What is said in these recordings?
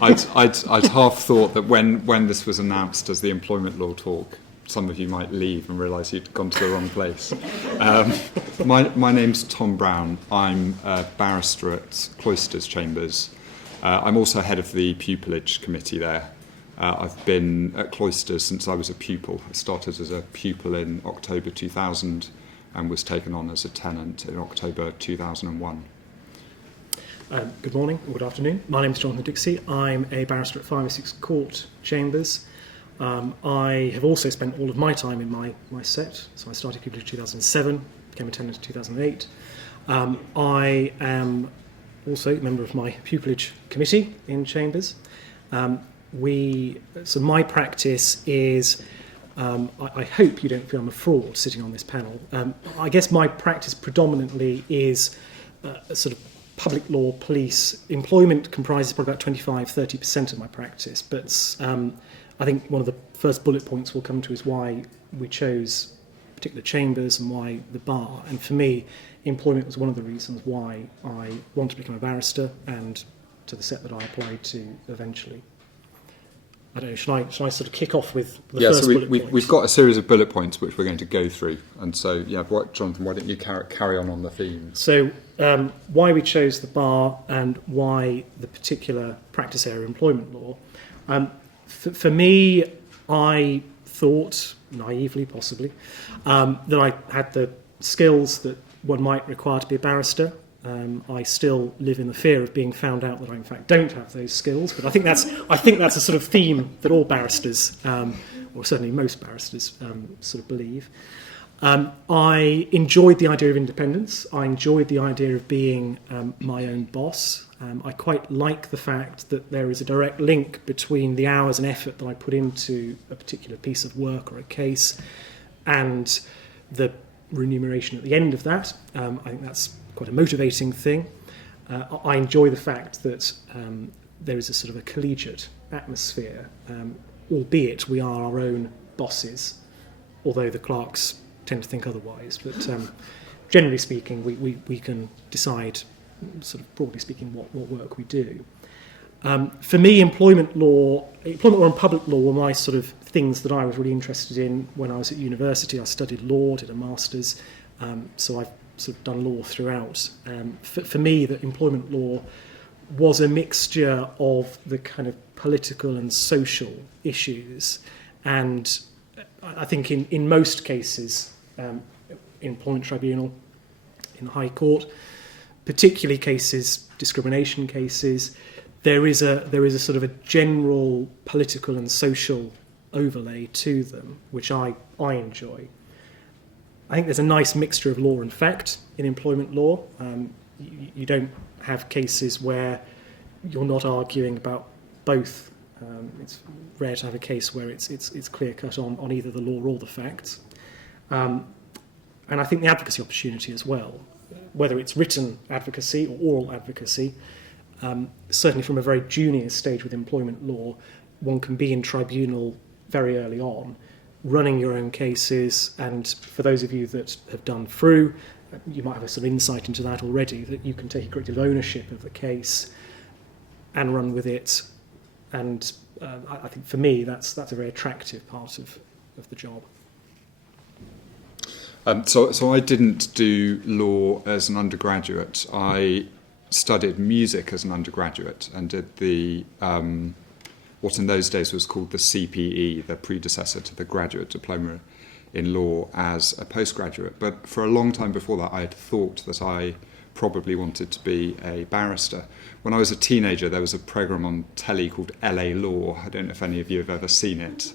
I'd half thought that when this was announced as the employment law talk, some of you might leave and realise you'd gone to the wrong place. My name's Tom Brown. I'm a barrister at Cloisters Chambers. I'm also head of the pupillage committee there. I've been at Cloisters since I was a pupil. I started as a pupil in October 2000 and was taken on as a tenant in October 2001. Good morning, or good afternoon. My name is Jonathan Dixey. I'm a barrister at 5 Essex Court Chambers. I have also spent all of my time in my set. So I started pupillage in 2007, became a tenant in 2008. I am also a member of my pupillage committee in Chambers. So my practice is, I hope you don't feel I'm a fraud sitting on this panel. I guess my practice predominantly is a sort of public law, police. Employment comprises probably about 25-30% of my practice, but I think one of the first bullet points we'll come to is why we chose particular chambers and why the bar. And for me, employment was one of the reasons why I wanted to become a barrister and to the set that I applied to eventually. I don't know, should I sort of kick off with the first bullet point? We've got a series of bullet points which we're going to go through. And so, Jonathan, why don't you carry on the theme? So, why we chose the that and why the particular practice area, employment law. For me, I thought, naively possibly, that I had the skills that one might require to be a barrister. I still live in the fear of being found out that I in fact don't have those skills, but I think that's a sort of theme that all barristers, or certainly most barristers, sort of believe. I enjoyed the idea of independence. I enjoyed the idea of being my own boss. I quite like the fact that there is a direct link between the hours and effort that I put into a particular piece of work or a case and the remuneration at the end of that. I think that's quite a motivating thing. I enjoy the fact that there is a sort of a collegiate atmosphere, albeit we are our own bosses, although the clerks tend to think otherwise. But generally speaking, we can decide, sort of broadly speaking, what work we do. For me, employment law and public law were my sort of things that I was really interested in when I was at university. I studied law, did a master's, so I've sort of done law throughout. For me, the employment law was a mixture of the kind of political and social issues, and I think in most cases, employment tribunal, in the High Court, particularly cases, discrimination cases, there is a sort of a general political and social overlay to them, which I enjoy. I think there's a nice mixture of law and fact in employment law. You don't have cases where you're not arguing about both. It's rare to have a case where it's clear cut on either the law or the facts. And I think the advocacy opportunity as well, whether it's written advocacy or oral advocacy, certainly from a very junior stage with employment law, one can be in tribunal very early on, running your own cases, and for those of you that have done through, you might have a sort of insight into that already, that you can take a great deal of ownership of the case and run with it. And I think for me, that's a very attractive part of the job. So I didn't do law as an undergraduate. I studied music as an undergraduate and did the what in those days was called the CPE, the predecessor to the graduate diploma in law, as a postgraduate. But for a long time before that, I had thought that I probably wanted to be a barrister. When I was a teenager, there was a programme on telly called LA Law. I don't know if any of you have ever seen it.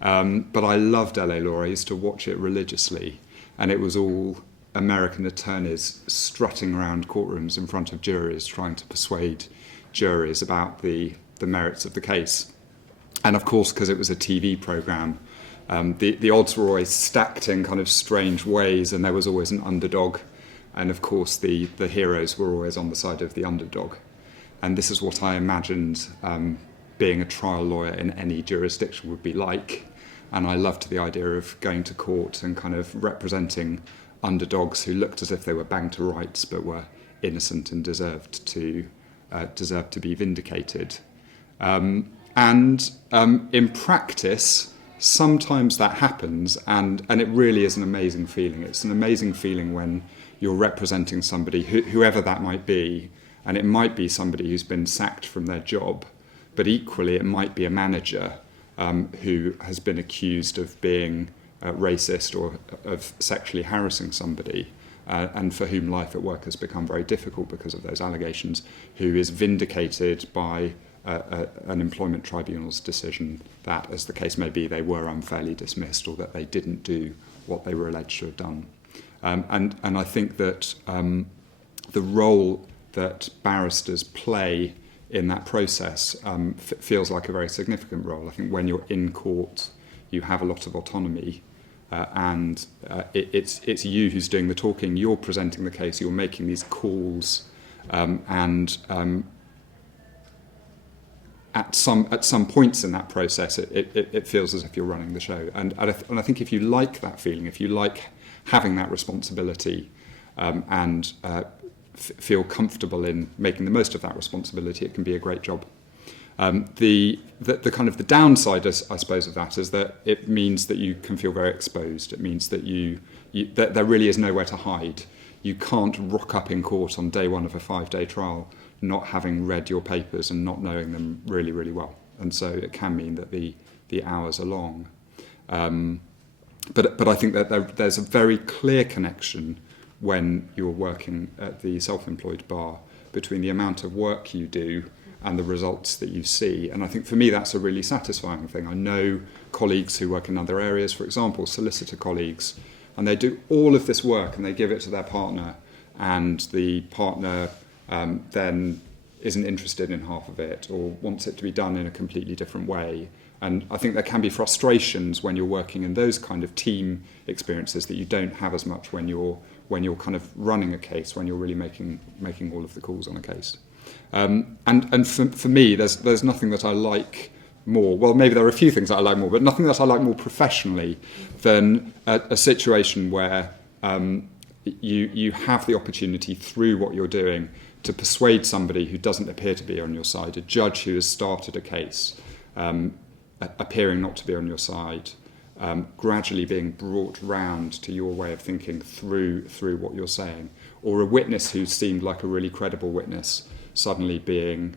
But I loved LA Law. I used to watch it religiously. And it was all American attorneys strutting around courtrooms in front of juries, trying to persuade juries about the merits of the case. And of course, because it was a TV programme, the odds were always stacked in kind of strange ways, and there was always an underdog. And of course, the heroes were always on the side of the underdog. And this is what I imagined being a trial lawyer in any jurisdiction would be like. And I loved the idea of going to court and kind of representing underdogs who looked as if they were banged to rights but were innocent and deserved to be vindicated. In practice, sometimes that happens, and it really is an amazing feeling. It's an amazing feeling when you're representing somebody, whoever that might be, and it might be somebody who's been sacked from their job, but equally it might be a manager who has been accused of being racist or of sexually harassing somebody, and for whom life at work has become very difficult because of those allegations, who is vindicated by an employment tribunal's decision that, as the case may be, they were unfairly dismissed or that they didn't do what they were alleged to have done. And I think that the role that barristers play in that process feels like a very significant role. I think when you're in court, you have a lot of autonomy, and it's you who's doing the talking. You're presenting the case. You're making these calls, at some points in that process, it feels as if you're running the show. And I think if you like that feeling, if you like having that responsibility, and feel comfortable in making the most of that responsibility, it can be a great job. The kind of the downside, I suppose, of that is that it means that you can feel very exposed. It means that that there really is nowhere to hide. You can't rock up in court on day one of a 5-day trial not having read your papers and not knowing them really, really well. And so it can mean that the hours are long. But I think that there's a very clear connection when you're working at the self-employed bar between the amount of work you do and the results that you see. And I think for me that's a really satisfying thing. I know colleagues who work in other areas, for example, solicitor colleagues, and they do all of this work and they give it to their partner, and the partner then isn't interested in half of it or wants it to be done in a completely different way. And I think there can be frustrations when you're working in those kind of team experiences that you don't have as much when you're kind of running a case, when you're really making all of the calls on a case. And for me, there's nothing that I like more. Well, maybe there are a few things that I like more, but nothing that I like more professionally than a situation where you have the opportunity through what you're doing to persuade somebody who doesn't appear to be on your side, a judge who has started a case, appearing not to be on your side, gradually being brought round to your way of thinking through what you're saying, or a witness who seemed like a really credible witness suddenly being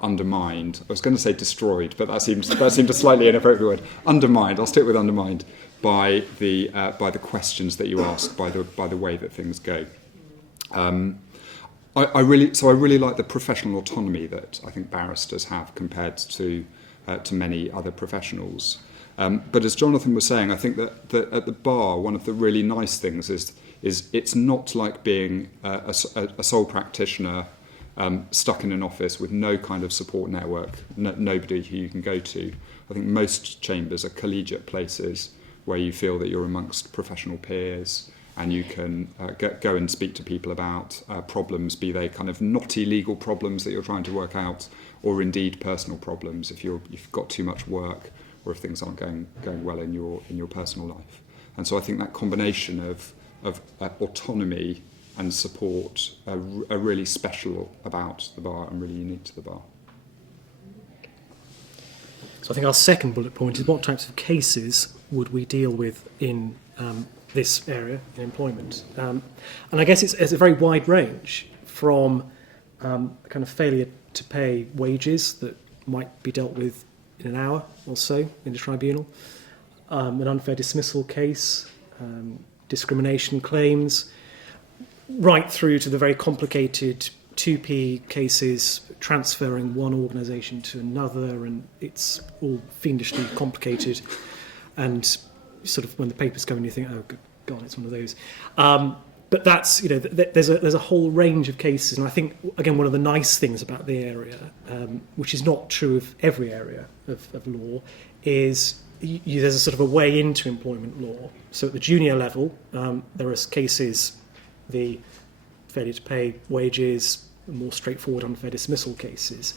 undermined. I was going to say destroyed, but that seemed a slightly inappropriate word. Undermined. I'll stick with undermined by the questions that you ask, by the way that things go. I really like the professional autonomy that I think barristers have compared to many other professionals. But as Jonathan was saying, I think that at the bar, one of the really nice things is it's not like being a sole practitioner stuck in an office with no kind of support network, nobody who you can go to. I think most chambers are collegiate places where you feel that you're amongst professional peers and you can go and speak to people about problems, be they kind of knotty legal problems that you're trying to work out, or indeed personal problems if you've got too much work or if things aren't going well in your personal life. And so I think that combination of autonomy and support are really special about the bar and really unique to the bar. So I think our second bullet point is what types of cases would we deal with in this area in employment? And I guess it's a very wide range from kind of failure to pay wages that might be dealt with in an hour or so in the tribunal, an unfair dismissal case, discrimination claims, right through to the very complicated 2P cases transferring one organisation to another, and it's all fiendishly complicated. And sort of when the papers come in, you think, oh, good God, it's one of those. But that's, there's a whole range of cases. And I think, again, one of the nice things about the area, which is not true of every area of law, is there's a sort of a way into employment law. So at the junior level, there are cases, the failure to pay wages, more straightforward unfair dismissal cases.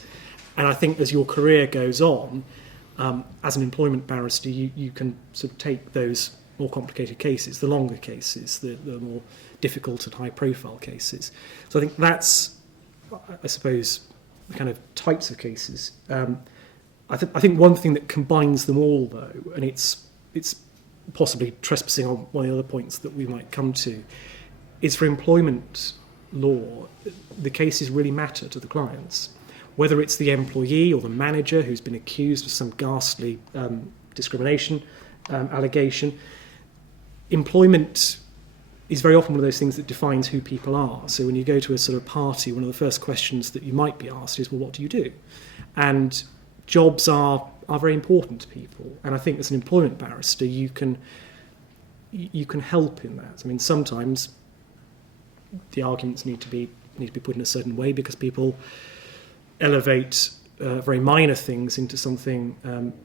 And I think as your career goes on, as an employment barrister, you can sort of take those more complicated cases, the longer cases, the more difficult and high-profile cases. So I think that's, I suppose, kind of types of cases. I think one thing that combines them all, though, and it's possibly trespassing on one of the other points that we might come to, is for employment law, the cases really matter to the clients. Whether it's the employee or the manager who's been accused of some ghastly discrimination allegation, employment is very often one of those things that defines who people are. So when you go to a sort of party, one of the first questions that you might be asked is, well, what do you do? And jobs are very important to people. And I think as an employment barrister, you can help in that. I mean, sometimes the arguments need to be put in a certain way because people elevate very minor things into something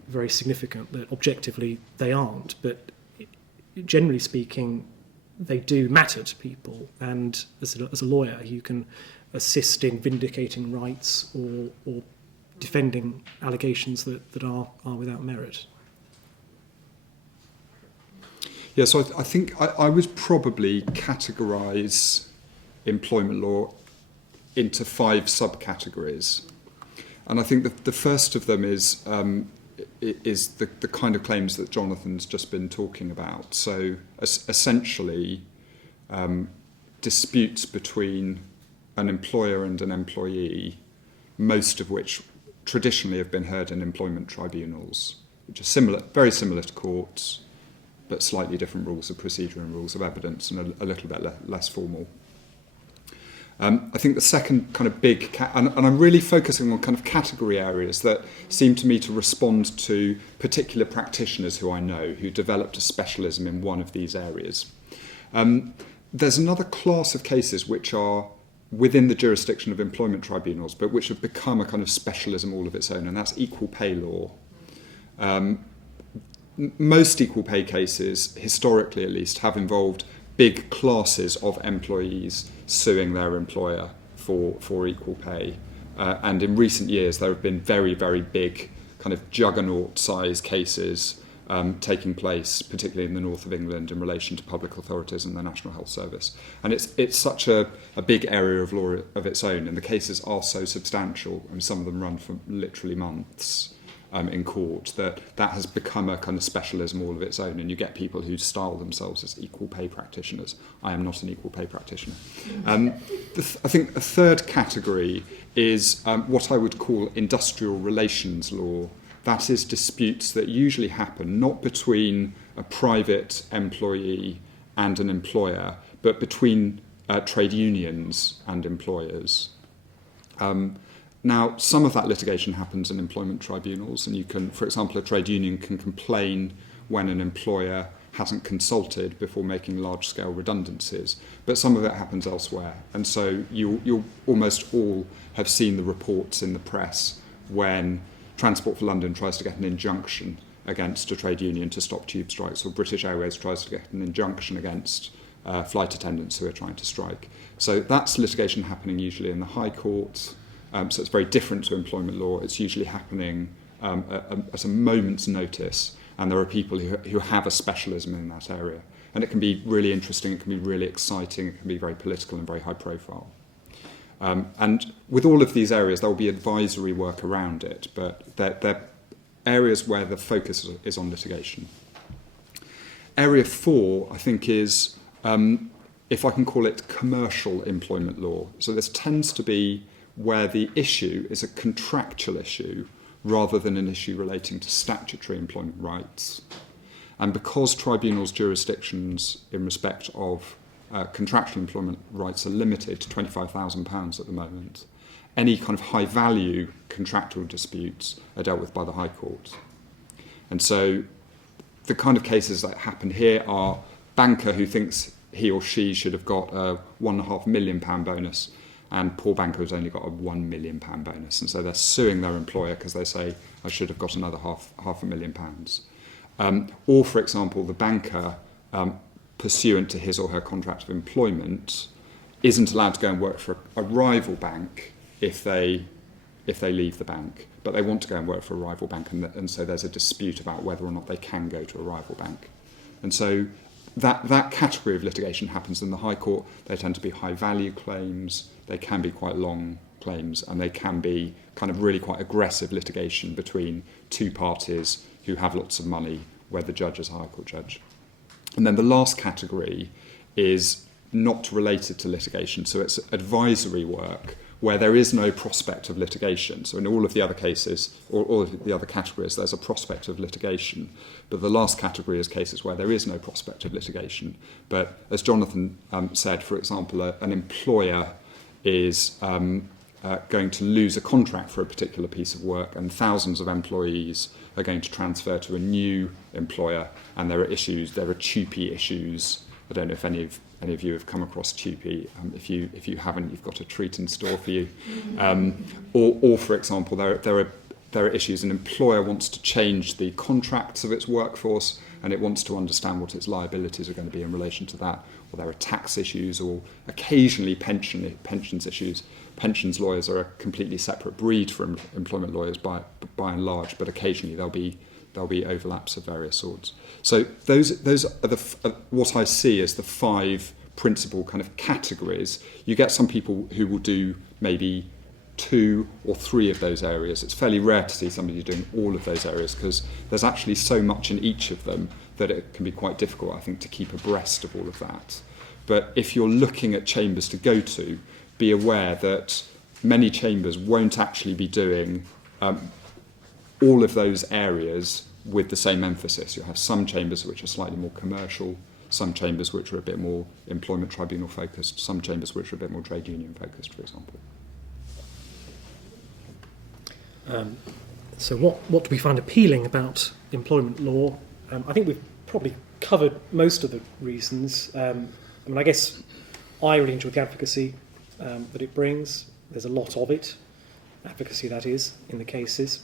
very significant that objectively they aren't. But generally speaking, they do matter to people. And as a lawyer, you can assist in vindicating rights or defending allegations that are without merit. Yeah, so I think I would probably categorise employment law into 5 subcategories. And I think the first of them is the kind of claims that Jonathan's just been talking about. So essentially, disputes between an employer and an employee, most of which traditionally have been heard in employment tribunals, which are very similar to courts, but slightly different rules of procedure and rules of evidence, and a little bit less formal. I think the second kind of big, and I'm really focusing on kind of category areas that seem to me to respond to particular practitioners who I know, who developed a specialism in one of these areas. There's another class of cases which are within the jurisdiction of employment tribunals, but which have become a kind of specialism all of its own, and that's equal pay law. Most equal pay cases, historically at least, have involved big classes of employees suing their employer for equal pay. And in recent years, there have been very, very big kind of juggernaut-sized cases taking place, particularly in the north of England, in relation to public authorities and the National Health Service. And it's such a big area of law of its own, and the cases are so substantial, and some of them run for literally months in court, that has become a kind of specialism all of its own, and you get people who style themselves as equal pay practitioners. I am not an equal pay practitioner. I think a third category is what I would call industrial relations law. That is disputes that usually happen not between a private employee and an employer, but between trade unions and employers. Now, some of that litigation happens in employment tribunals, and you can, for example, a trade union can complain when an employer hasn't consulted before making large-scale redundancies, but some of it happens elsewhere. And so you'll almost all have seen the reports in the press when Transport for London tries to get an injunction against a trade union to stop tube strikes, or British Airways tries to get an injunction against flight attendants who are trying to strike. So that's litigation happening usually in the High Court. So it's very different to employment law. It's usually happening at a moment's notice, and there are people who have a specialism in that area. And it can be really interesting, it can be really exciting, it can be very political and very high profile. And with all of these areas, there will be advisory work around it, but they're areas where the focus is on litigation. Area 4, I think, is, if I can call it, commercial employment law. So this tends to be where the issue is a contractual issue rather than an issue relating to statutory employment rights. And because tribunals' jurisdictions in respect of contractual employment rights are limited to £25,000 at the moment, any kind of high-value contractual disputes are dealt with by the High Court. And so the kind of cases that happen here are banker who thinks he or she should have got a £1.5 million bonus, and poor banker has only got a £1 million bonus. And so they're suing their employer because they say, I should have got another half a million pounds. Or, for example, the banker, pursuant to his or her contract of employment, isn't allowed to go and work for a rival bank if they leave the bank. But they want to go and work for a rival bank, and so there's a dispute about whether or not they can go to a rival bank. And so that category of litigation happens in the High Court. They tend to be high-value claims. They can be quite long claims, and they can be kind of really quite aggressive litigation between two parties who have lots of money, where the judge is a High Court judge. And then the last category is not related to litigation, so it's advisory work where there is no prospect of litigation. So in all of the other cases, or all of the other categories, there's a prospect of litigation. But the last category is cases where there is no prospect of litigation. But as Jonathan said, for example, an employer is going to lose a contract for a particular piece of work, and thousands of employees are going to transfer to a new employer, and there are TUPE issues. I don't know if any of you have come across TUPE. If you haven't, you've got a treat in store for you. Or for example, there are issues. An employer wants to change the contracts of its workforce, and it wants to understand what its liabilities are going to be in relation to that. Or there are tax issues, or occasionally pensions issues. Pensions lawyers are a completely separate breed from employment lawyers by and large, but occasionally there'll be overlaps of various sorts. So those are what I see as the 5 principal kind of categories. You get some people who will do maybe 2 or 3 of those areas. It's fairly rare to see somebody doing all of those areas, because there's actually so much in each of them that it can be quite difficult, I think, to keep abreast of all of that. But if you're looking at chambers to go to, be aware that many chambers won't actually be doing all of those areas with the same emphasis. You'll have some chambers which are slightly more commercial, some chambers which are a bit more employment tribunal focused, some chambers which are a bit more trade union focused, for example. So what do we find appealing about employment law? I think we've probably covered most of the reasons. I guess I really enjoy the advocacy that it brings. There's a lot of it, advocacy that is, in the cases.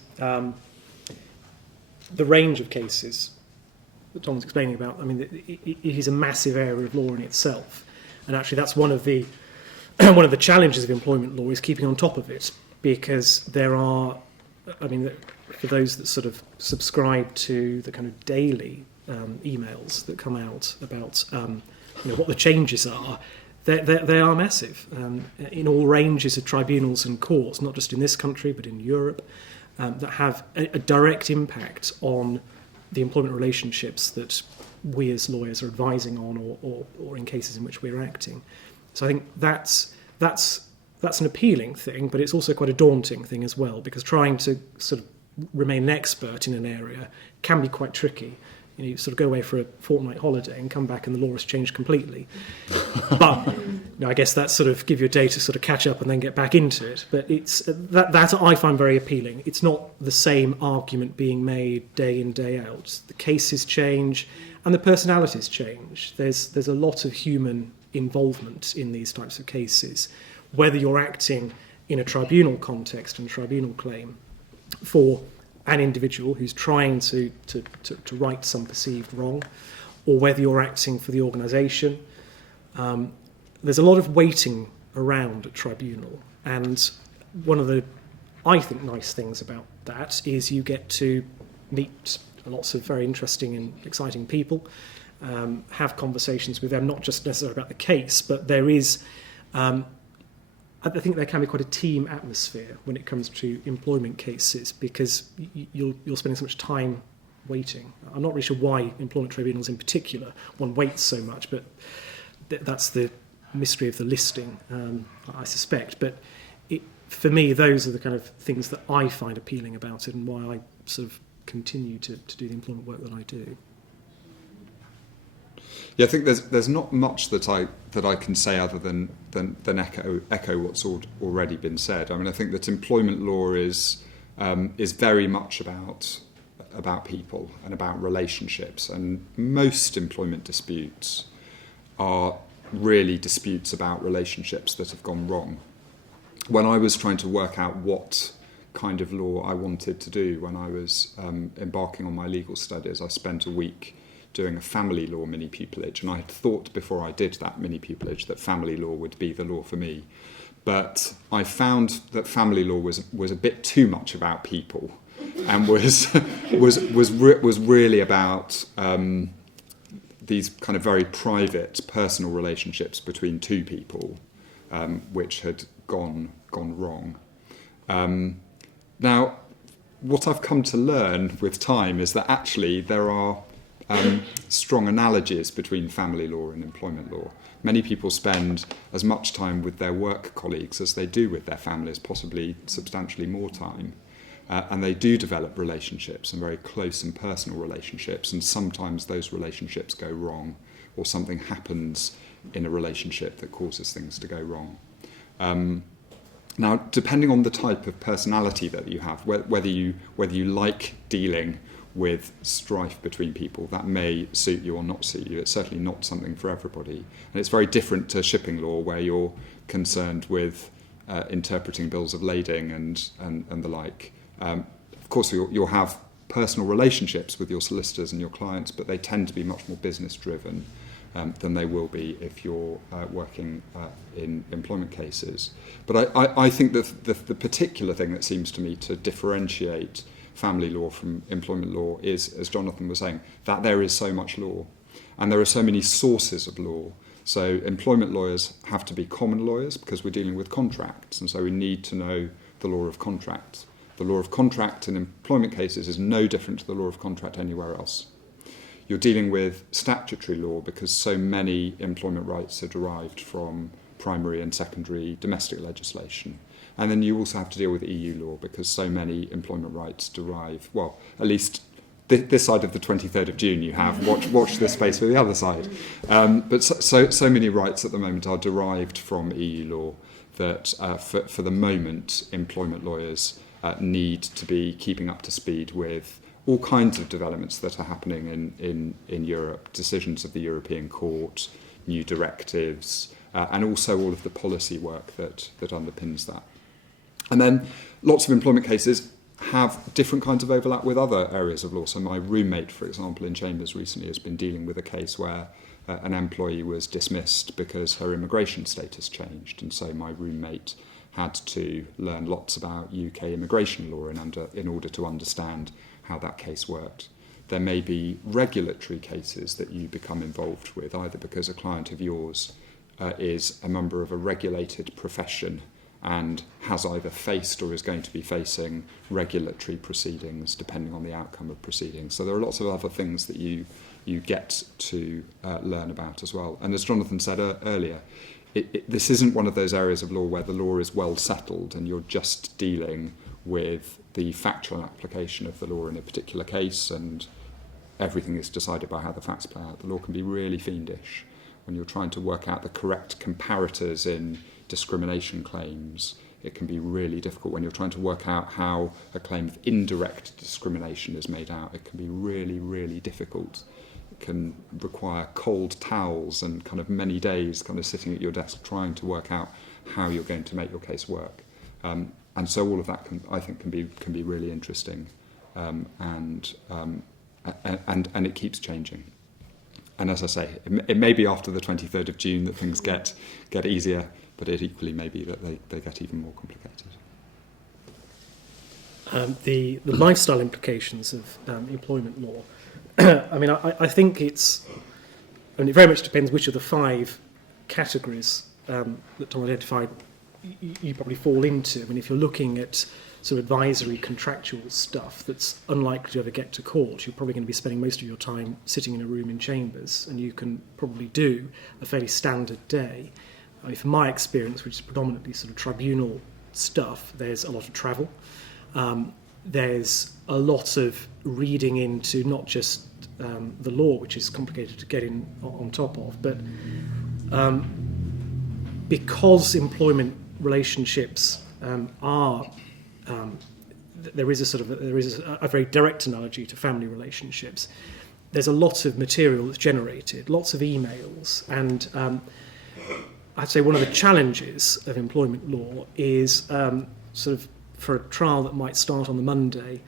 The range of cases that Tom was explaining about, it is a massive area of law in itself. And actually that's one of the challenges of employment law, is keeping on top of it, because there are, for those that sort of subscribe to the kind of daily emails that come out about what the changes are, they are massive in all ranges of tribunals and courts, not just in this country but in Europe, that have a direct impact on the employment relationships that we as lawyers are advising on, or in cases in which we're acting. So I think that's an appealing thing, but it's also quite a daunting thing as well, because trying to sort of remain an expert in an area can be quite tricky. You sort of go away for a fortnight holiday and come back and the law has changed completely. But I guess that sort of give you a day to sort of catch up and then get back into it. But it's that I find very appealing. It's not the same argument being made day in, day out. The cases change and the personalities change. There's a lot of human involvement in these types of cases, whether you're acting in a tribunal context and a tribunal claim for an individual who's trying to right some perceived wrong, or whether you're acting for the organisation. There's a lot of waiting around at tribunal, and one of the, I think, nice things about that is you get to meet lots of very interesting and exciting people, have conversations with them, not just necessarily about the case, but there is I think there can be quite a team atmosphere when it comes to employment cases, because you're spending so much time waiting. I'm not really sure why employment tribunals in particular one waits so much, but that's the mystery of the listing, I suspect. But for me, those are the kind of things that I find appealing about it, and why I sort of continue to do the employment work that I do. Yeah, I think there's not much that I can say other than echo what's already been said. I think that employment law is very much about people and about relationships, and most employment disputes are really disputes about relationships that have gone wrong. When I was trying to work out what kind of law I wanted to do when I was embarking on my legal studies, I spent a week doing a family law mini pupillage, and I had thought before I did that mini pupillage that family law would be the law for me, but I found that family law was a bit too much about people, and was really about these kind of very private personal relationships between two people, which had gone gone wrong. Now, what I've come to learn with time is that actually there are strong analogies between family law and employment law. Many people spend as much time with their work colleagues as they do with their families, possibly substantially more time. And they do develop relationships, and very close and personal relationships, and sometimes those relationships go wrong, or something happens in a relationship that causes things to go wrong. Now, depending on the type of personality that you have, whether you like dealing with strife between people, that may suit you or not suit you. It's certainly not something for everybody. And it's very different to shipping law, where you're concerned with interpreting bills of lading and the like. Of course, you'll have personal relationships with your solicitors and your clients, but they tend to be much more business-driven than they will be if you're working in employment cases. But I think that the particular thing that seems to me to differentiate family law from employment law is, as Jonathan was saying, that there is so much law, and there are so many sources of law. So employment lawyers have to be common lawyers because we're dealing with contracts, and so we need to know the law of contracts. The law of contract in employment cases is no different to the law of contract anywhere else. You're dealing with statutory law because so many employment rights are derived from primary and secondary domestic legislation. And then you also have to deal with EU law because so many employment rights derive, well, at least this side of the 23rd of June you have, watch this space for the other side. But so many rights at the moment are derived from EU law that for the moment employment lawyers need to be keeping up to speed with all kinds of developments that are happening in Europe, decisions of the European Court, new directives, and also all of the policy work that underpins that. And then lots of employment cases have different kinds of overlap with other areas of law. So my roommate, for example, in Chambers recently has been dealing with a case where an employee was dismissed because her immigration status changed. And so my roommate had to learn lots about UK immigration law in order to understand how that case worked. There may be regulatory cases that you become involved with, either because a client of yours is a member of a regulated profession and has either faced or is going to be facing regulatory proceedings depending on the outcome of proceedings. So there are lots of other things that you get to learn about as well. And as Jonathan said earlier, this isn't one of those areas of law where the law is well settled and you're just dealing with the factual application of the law in a particular case and everything is decided by how the facts play out. The law can be really fiendish when you're trying to work out the correct comparators in discrimination claims. It can be really difficult when you're trying to work out how a claim of indirect discrimination is made out. It can be really, really difficult. It can require cold towels and kind of many days kind of sitting at your desk trying to work out how you're going to make your case work. And so all of that I think can be really interesting, and it keeps changing. And as I say, it may be after the 23rd of June that things get easier, but it equally may be that they get even more complicated. The lifestyle implications of employment law. I mean, I think it very much depends which of the 5 categories that Tom identified you probably fall into. I mean, if you're looking at sort of advisory contractual stuff that's unlikely to ever get to court, you're probably going to be spending most of your time sitting in a room in Chambers, and you can probably do a fairly standard day. I mean, from my experience, which is predominantly sort of tribunal stuff, there's a lot of travel. There's a lot of reading into not just the law, which is complicated to get in on top of, but because employment relationships there is a very direct analogy to family relationships. There's a lot of material that's generated, lots of emails, and I'd say one of the challenges of employment law is sort of for a trial that might start on the Monday,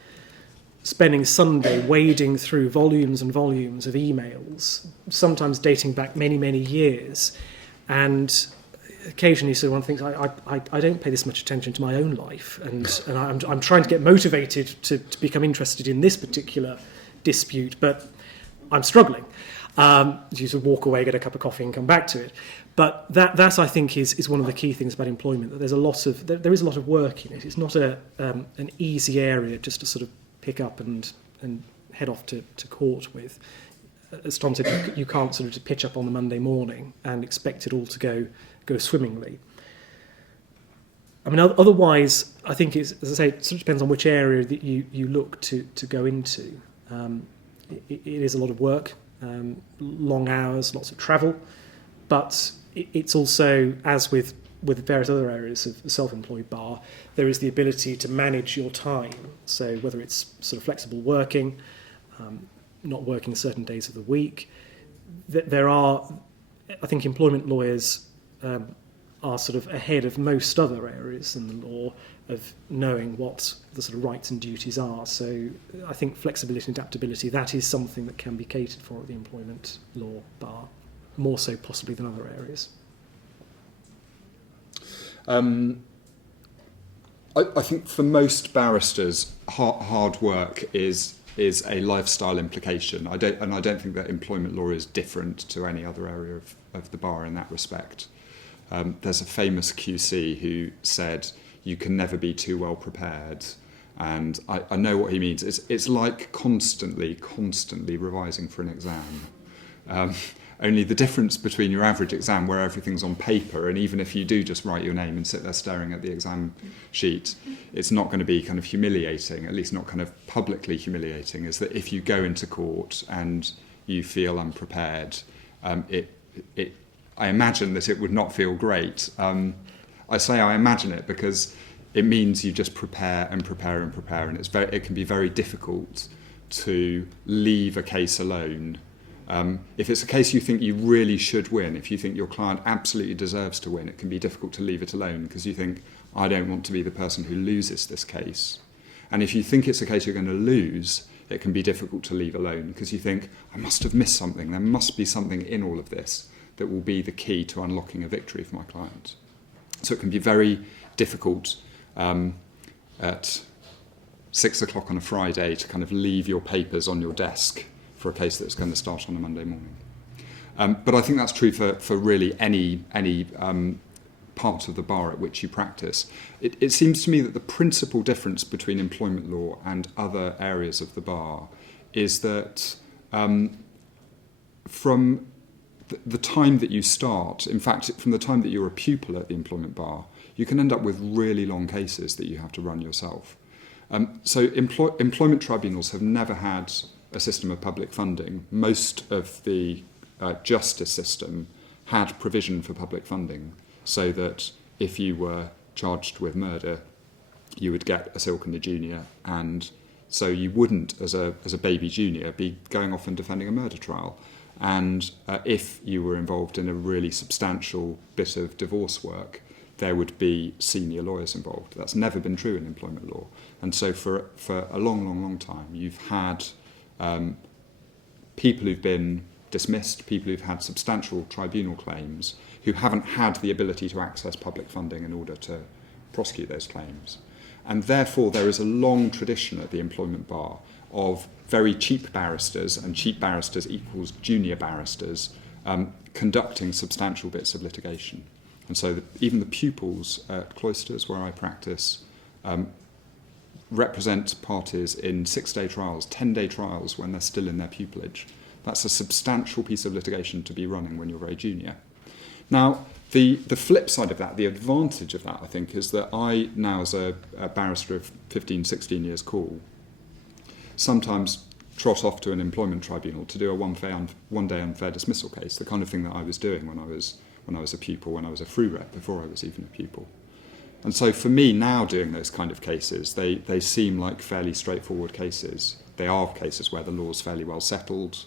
spending Sunday wading through volumes and volumes of emails, sometimes dating back many, many years, and occasionally so one thinks, I don't pay this much attention to my own life, and I'm trying to get motivated to become interested in this particular dispute, but I'm struggling. You sort of walk away, get a cup of coffee and come back to it. But that I think is one of the key things about employment, that there is a lot of work in it. It's not an easy area just to sort of pick up and head off to court with. As Tom said, you can't sort of just pitch up on a Monday morning and expect it all to go swimmingly. I mean, otherwise, I think it's, as I say, it sort of depends on which area that you look to go into. It is a lot of work, long hours, lots of travel, but it's also, as with various other areas of the self-employed bar, there is the ability to manage your time. So whether it's sort of flexible working, not working certain days of the week, there are, I think, employment lawyers are sort of ahead of most other areas in the law of knowing what the sort of rights and duties are. So I think flexibility and adaptability, that is something that can be catered for at the employment law bar, more so possibly than other areas. I think for most barristers, hard work is a lifestyle implication. I don't think that employment law is different to any other area of the bar in that respect. There's a famous QC who said, "You can never be too well prepared," and I know what he means. It's like constantly revising for an exam. Only the difference between your average exam, where everything's on paper, and even if you do just write your name and sit there staring at the exam sheet, it's not going to be kind of humiliating, at least not kind of publicly humiliating, is that if you go into court and you feel unprepared, I imagine that it would not feel great. I say I imagine it because it means you just prepare, and it can be very difficult to leave a case alone. If it's a case you think you really should win, if you think your client absolutely deserves to win, it can be difficult to leave it alone because you think, I don't want to be the person who loses this case. And if you think it's a case you're going to lose, it can be difficult to leave alone because you think, I must have missed something. There must be something in all of this that will be the key to unlocking a victory for my client. So it can be very difficult at 6 o'clock on a Friday to kind of leave your papers on your desk for a case that's going to start on a Monday morning. But I think that's true for really any part of the bar at which you practice. It seems to me that the principal difference between employment law and other areas of the bar is that from the time that you start, in fact, from the time that you're a pupil at the employment bar, you can end up with really long cases that you have to run yourself. So employment tribunals have never had a system of public funding. Most of the justice system had provision for public funding, so that if you were charged with murder, you would get a Silkener Junior, and so you wouldn't, as a baby junior, be going off and defending a murder trial. And if you were involved in a really substantial bit of divorce work, there would be senior lawyers involved. That's never been true in employment law. And so for a long time, you've had people who've been dismissed, people who've had substantial tribunal claims, who haven't had the ability to access public funding in order to prosecute those claims. And therefore, there is a long tradition at the employment bar of very cheap barristers, and cheap barristers equals junior barristers, conducting substantial bits of litigation. And so even the pupils at Cloisters, where I practice, represent parties in 6-day trials, 10-day trials when they're still in their pupillage. That's a substantial piece of litigation to be running when you're very junior. Now, the flip side of that, the advantage of that, I think, is that I now, as a barrister of 15, 16 years cool, sometimes trot off to an employment tribunal to do a one-day unfair dismissal case, the kind of thing that I was doing when I was a pupil, when I was a free rep, before I was even a pupil. And so for me now doing those kind of cases, they seem like fairly straightforward cases. They are cases where the law's fairly well settled,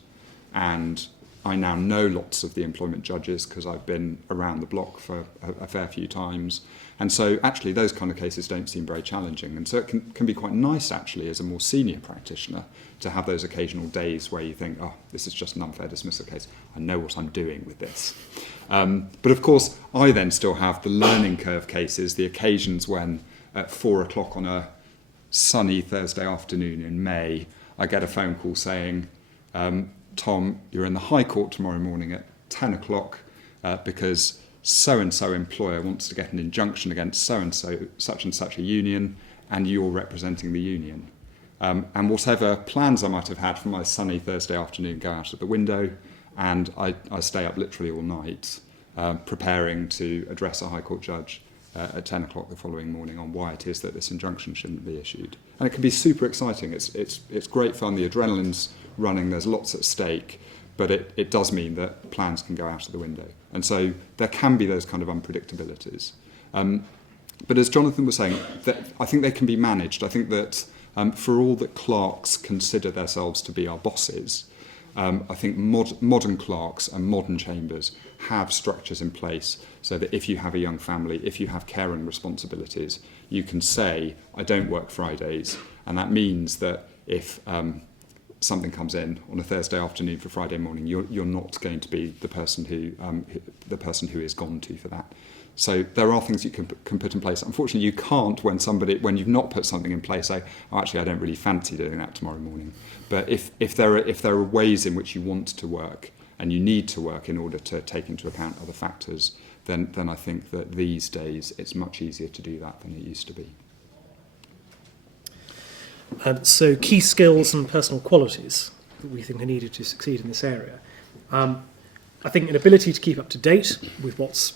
and I now know lots of the employment judges because I've been around the block for a fair few times. And so actually those kind of cases don't seem very challenging. And so it can be quite nice actually as a more senior practitioner to have those occasional days where you think, oh, this is just an unfair dismissal case. I know what I'm doing with this. But of course, I then still have the learning curve cases, the occasions when at 4 o'clock on a sunny Thursday afternoon in May, I get a phone call saying, Tom, you're in the High Court tomorrow morning at 10 o'clock. because so-and-so employer wants to get an injunction against so-and-so, such and such a union, and you're representing the union. And whatever plans I might have had for my sunny Thursday afternoon go out of the window, and I stay up literally all night preparing to address a High Court judge at 10 o'clock the following morning on why it is that this injunction shouldn't be issued. And it can be super exciting. It's great fun. The adrenaline's running. There's lots at stake. But it does mean that plans can go out of the window. And so there can be those kind of unpredictabilities. But as Jonathan was saying, I think they can be managed. I think that for all that clerks consider themselves to be our bosses, I think modern clerks and modern chambers have structures in place so that if you have a young family, if you have caring responsibilities, you can say, I don't work Fridays. And that means that if something comes in on a Thursday afternoon for Friday morning, you're not going to be the person who is gone to for that. So there are things you can put in place. Unfortunately, you can't when you've not put something in place, say, oh, actually, I don't really fancy doing that tomorrow morning. But if there are ways in which you want to work and you need to work in order to take into account other factors, then I think that these days it's much easier to do that than it used to be. So key skills and personal qualities that we think are needed to succeed in this area. I think an ability to keep up to date with what's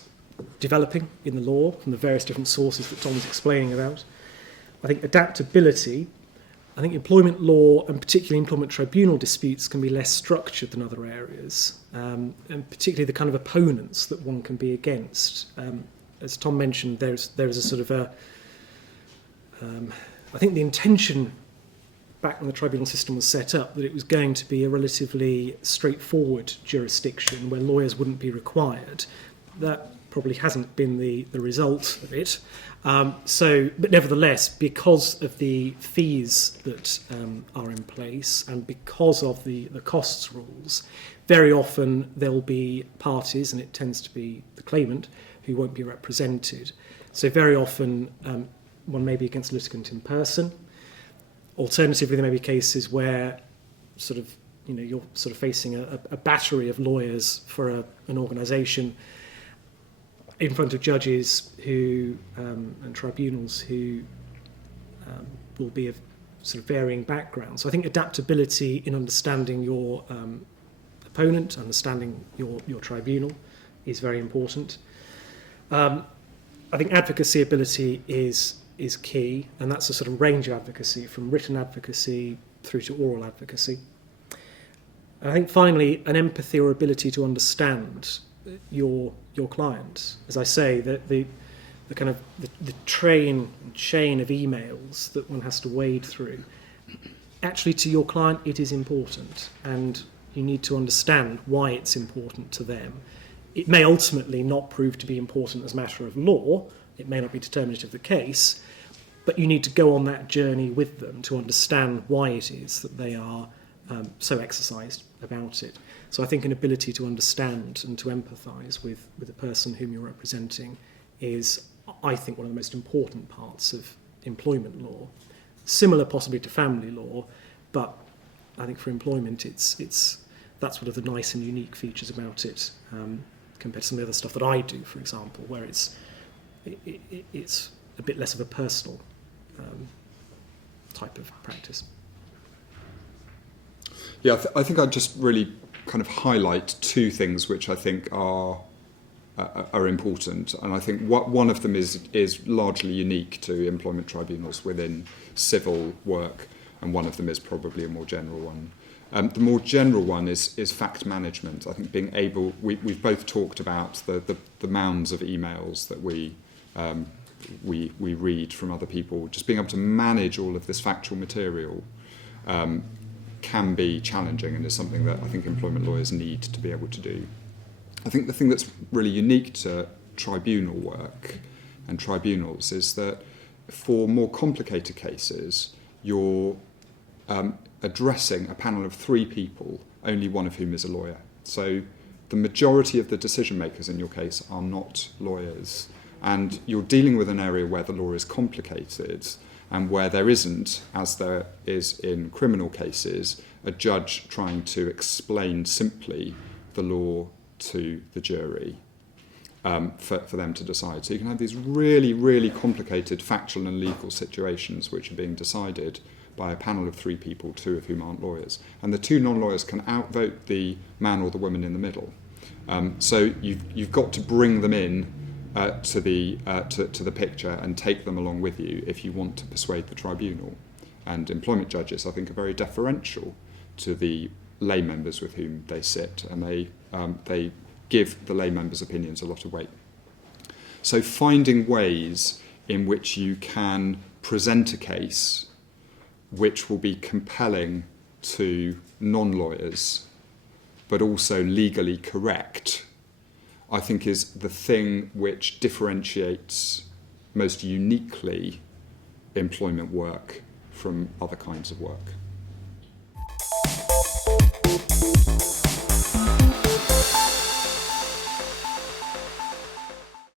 developing in the law from the various different sources that Tom was explaining about. I think adaptability. I think employment law and particularly employment tribunal disputes can be less structured than other areas, and particularly the kind of opponents that one can be against. As Tom mentioned, there is a sort of a... I think the intention back when the tribunal system was set up that it was going to be a relatively straightforward jurisdiction where lawyers wouldn't be required. That probably hasn't been the result of it. But nevertheless, because of the fees that are in place and because of the costs rules, very often there'll be parties, and it tends to be the claimant, who won't be represented. So very often one may be against a litigant in person. Alternatively, there may be cases where you're sort of facing a battery of lawyers for an organisation in front of judges who and tribunals who will be of sort of varying backgrounds. So I think adaptability in understanding your opponent, understanding your tribunal is very important. I think advocacy ability is key, and that's a sort of range of advocacy, from written advocacy through to oral advocacy. And I think finally, an empathy or ability to understand your client. As I say, the kind of the chain of emails that one has to wade through. Actually, to your client, it is important, and you need to understand why it's important to them. It may ultimately not prove to be important as a matter of law. It may not be determinative of the case, but you need to go on that journey with them to understand why it is that they are so exercised about it. So I think an ability to understand and to empathise with the person whom you're representing is, I think, one of the most important parts of employment law. Similar possibly to family law, but I think for employment that's one of the nice and unique features about it compared to some of the other stuff that I do, for example, where it's a bit less of a personal type of practice. Yeah, I think I'd just really kind of highlight two things which I think are important, and I think one of them is largely unique to employment tribunals within civil work, and one of them is probably a more general one. The more general one is fact management. I think being able, we've both talked about the mounds of emails that we read from other people. Just being able to manage all of this factual material can be challenging, and is something that I think employment lawyers need to be able to do. I think the thing that's really unique to tribunal work and tribunals is that for more complicated cases, you're addressing a panel of 3 people, only one of whom is a lawyer. So the majority of the decision makers in your case are not lawyers, and you're dealing with an area where the law is complicated and where there isn't, as there is in criminal cases, a judge trying to explain simply the law to the jury. for them to decide. So you can have these really, really complicated factual and legal situations which are being decided by a panel of 3 people, 2 of whom aren't lawyers. And the 2 non-lawyers can outvote the man or the woman in the middle. So you've got to bring them in to the picture and take them along with you if you want to persuade the tribunal. And employment judges, I think, are very deferential to the lay members with whom they sit, and they give the lay members' opinions a lot of weight. So finding ways in which you can present a case which will be compelling to non-lawyers, but also legally correct, I think is the thing which differentiates most uniquely employment work from other kinds of work.